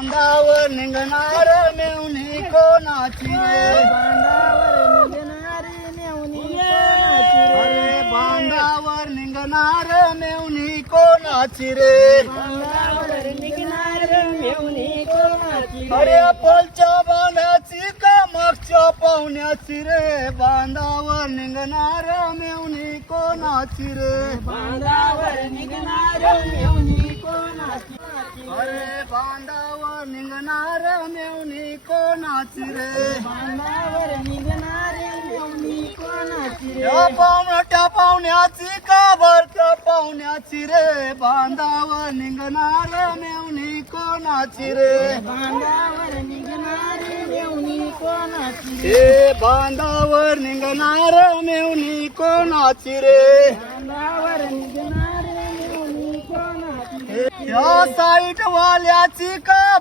बांधावर निंगनार में उन्हीं को नाची रे? बांधावर निंगनार में उन्हीं को नाची रे बांधावर निंगनार में उन्हीं को को नाची अरे पोलच्या बांधाची का मागच्या पाहुण्याची रे? बांधावर निंगनार में उन्हीं को नाची बांधावर निंगनार में निघणार मेवणी कोणाची रे? बांधावर निघणारी मेवणी कोणाची रे? या पाहुण्याच्या पाहुण्याची का भरच्या पाहुण्याची रे. बांधावर निघणार मेवणी कोणाची रे? बांधावर निघणारी मेवणी कोणाची हे बांधावर निघणार मेवणी कोणाची रे? बांधावर निघणारी मेवणी कोणाची या साईट वाल्याची का